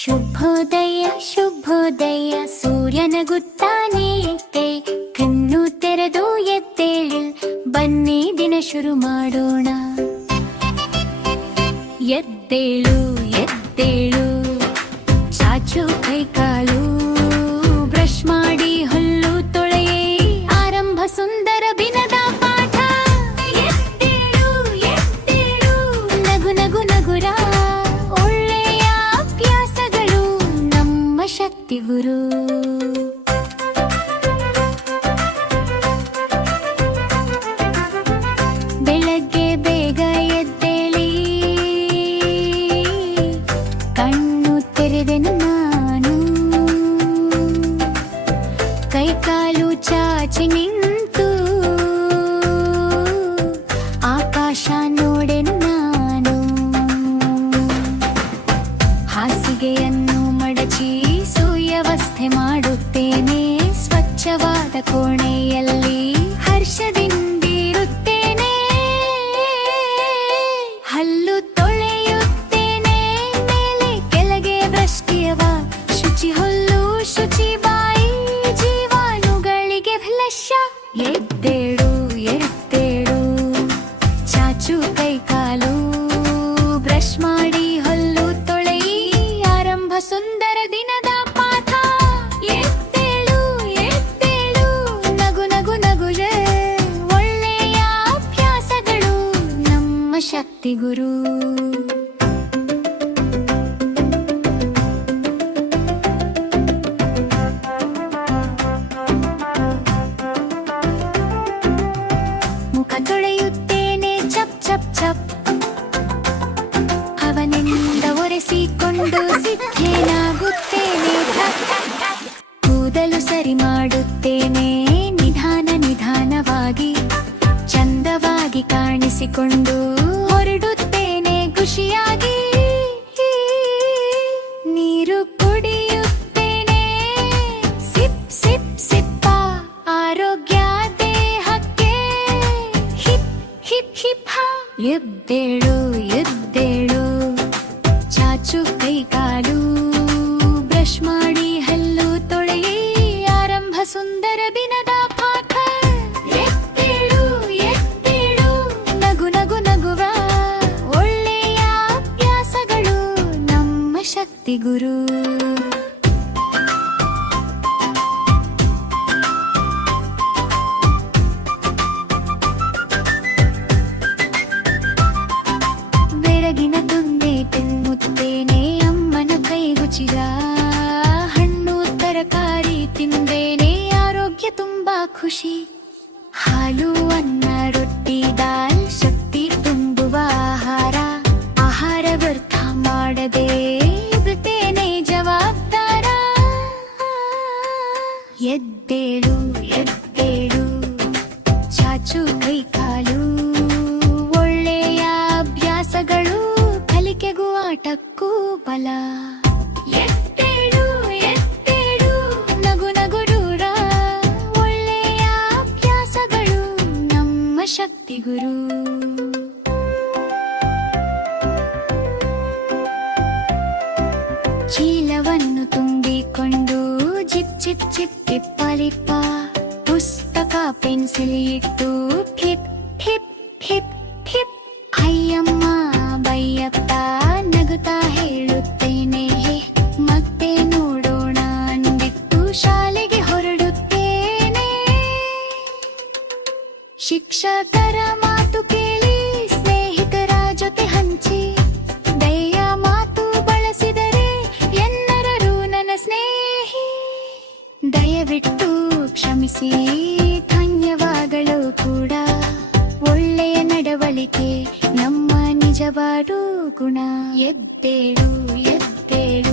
ಶುಭೋದಯ ಶುಭೋದಯ ಸೂರ್ಯನಗುತ್ತಾನೆ ಏಕೆ ಕಣ್ಣು ತೆರೆದು ಎದ್ದೇಳಿ ಬನ್ನಿ ದಿನ ಶುರು ಮಾಡೋಣ. ಎದ್ದೇಳು ಎದ್ದೇಳು ಚಾಚು ಕೈ ಕಾಲು ಬ್ರಷ್ ಮಾಡಿ ಹಲ್ಲು ತೊಳೆಯೇ ಆರಂಭ ಸುಂದರ ದಿನದ ಪಾಠ. ಎದ್ದೇಳು ಎದ್ದೇಳು ನಗು ನಗು ನಗುರ ಒಳ್ಳೆಯ ಅಭ್ಯಾಸಗಳು ನಮ್ಮ ಶಕ್ತಿ ಗುರು. ಬೆಳಗ್ಗೆ ಬೇಗ ಎದ್ದೇಳಿ ಕಣ್ಣು ತೆರೆದೆನು ನಾನು, ಕೈಕಾಲು ಚಾಚಿ ನಿಂತು ಆಕಾಶ ನೋಡೆನು ನಾನು. ಹಾಸಿಗೆಯನ್ನು ಮಡಚಿ ಸುವ್ಯವಸ್ಥೆ ಮಾಡುತ್ತೇನೆ, ಸ್ವಚ್ಛವಾದ ಕೋಣೆಯಲ್ಲಿ ಹರ್ಷದಿಂದಿರುತ್ತೇನೆ. ಹಲ್ಲು ತೊಳೆಯುತ್ತೇನೆ ಮೇಲೆ ಕೆಳಗೆ ಬ್ರಷ್ಟಿಯವ ಶುಚಿ ಹಲ್ಲು ಶುಚಿ ಬಾಯಿ ಜೀವಾಣುಗಳಿಗೆ ಫ್ಲಶ. ಎದ್ದೇಳು ಎದ್ದೇಳು ಚಾಚು ಕೈ ಕಾಲು ಬ್ರಷ್ ಮಾಡಿ ಹಲ್ಲು ತೊಳೆಯಿ ಆರಂಭ ಸುಂದರ ದಿನದ ಪಾಠ. ಎದ್ದೇಳು ಎದ್ದೇಳು ನಗು ನಗು ನಗುರೆ ಒಳ್ಳೆಯ ಅಭ್ಯಾಸಗಳು ನಮ್ಮ ಶಕ್ತಿ ಗುರು. ಮುಖ ತೊಳೆಯುತ್ತೇನೆ ಚಪ್ ಚಪ್ ಚಪ್, ಅವನಿಂದ ಒರೆಸಿಕೊಂಡು ಸಿದ್ಧೇನಾಗುತ್ತೇನೆ. ಕೂದಲು ಸರಿ ಮಾಡುತ್ತೇನೆ ನಿಧಾನ ನಿಧಾನವಾಗಿ, ಚಂದವಾಗಿ ಕಾಣಿಸಿಕೊಂಡು ಹೊರಡುತ್ತೇನೆ ಖುಷಿಯಾಗಿ. ನೀರು ಕುಡಿಯುತ್ತೇನೆ ಸಿಪ್ ಸಿಪ್ ಸಿಪ್ಪ, ಆರೋಗ್ಯ ದೇಹಕ್ಕೆ ಹಿಪ್ ಹಿಪ್ ಹಿಪ್ ಹಾ. ಎದ್ದೇಳು ಎದ್ದೇಳು ಚಾಚು ಕೈ ಕಾಲು ಬ್ರಷ್ ಮಾಡಿ ಹಲ್ಲು ತೊಳೆಯಿ ಆರಂಭ ಸುಂದರ ದಿನದ ಪಾಠ. ಎದ್ದೇಳು ಎದ್ದೇಳು ನಗು ನಗು ನಗುವ ಒಳ್ಳೆಯ ಅಭ್ಯಾಸಗಳು ನಮ್ಮ ಶಕ್ತಿ ಗುರು. ಬೆರಗಿನ ತುಂಡೆ ತಿನ್ನುತ್ತೇನೆ, ಅಮ್ಮನ ಕೈಗುಚಿದ ಹಣ್ಣು ತರಕಾರಿ ತಿಂದೇನೆ, ಆರೋಗ್ಯ ತುಂಬಾ ಖುಷಿ. ಹಾಲು ಅನ್ನ ರೊಟ್ಟಿ ದಾಲ್ ಶಕ್ತಿ ತುಂಬುವ ಆಹಾರ, ಆಹಾರ ವ್ಯರ್ಥ ಮಾಡದೆ ಇರುತ್ತೇನೆ ಜವಾಬ್ದಾರ. ಎದ್ದೇಳು ಎದ್ದೇಳು ಚಾಚು ಕೈ ಕಾಲು ಒಳ್ಳೆಯ ಅಭ್ಯಾಸಗಳು ಕಲಿಕೆಗೂ ಆಟಕ್ಕೂ ಬಲ. ಎದ್ದೇಳು ಎದ್ದೇಳು ನಗು ನಗು ದೂರ ಒಳ್ಳೆಯ ಅಭ್ಯಾಸಗಳು ನಮ್ಮ ಶಕ್ತಿ ಗುರು. ಚೀಲವನ್ನು ತುಂಬಿಕೊಂಡು ಜಿಪ್ ಜಿಪ್ ಜಿಪ್ ಟಿಪ್ಪಲಿಪ್ಪ, ಪುಸ್ತಕ ಪೆನ್ಸಿಲ್ ಇಟ್ಟು ಹಿಪ್ ಹಿಪ್ ಹಿಪ್ ಹಿಪ್. ಅಯ್ಯಮ್ಮ ಬಯ್ಯಪ್ಪ ನಗುತ್ತಾ ಹೇಳುತ್ತೇನೆ, ಮತ್ತೆ ನೋಡೋಣ ಅಂದಿಟ್ಟು ಶಾಲೆಗೆ ಹೊರಡುತ್ತೇನೆ. ಶಿಕ್ಷಕರ ಮಾತು ಕೇಳಿ ಸ್ನೇಹಿತರ ಜೊತೆ ಹಂಚಿ, ದಯ ಮಾತು ಬಳಸಿದರೆ ಎಲ್ಲರೂ ನನ್ನ ಸ್ನೇಹಿ. ದಯವಿಟ್ಟು ಕ್ಷಮಿಸಿ ಧನ್ಯವಾದಗಳು ಕೂಡ, ಒಳ್ಳೆಯ ನಡವಳಿಕೆ ನಮ್ಮ ನಿಜವಾದ ಗುಣ. ಎದ್ದೇಳು ಎದ್ದೇಳು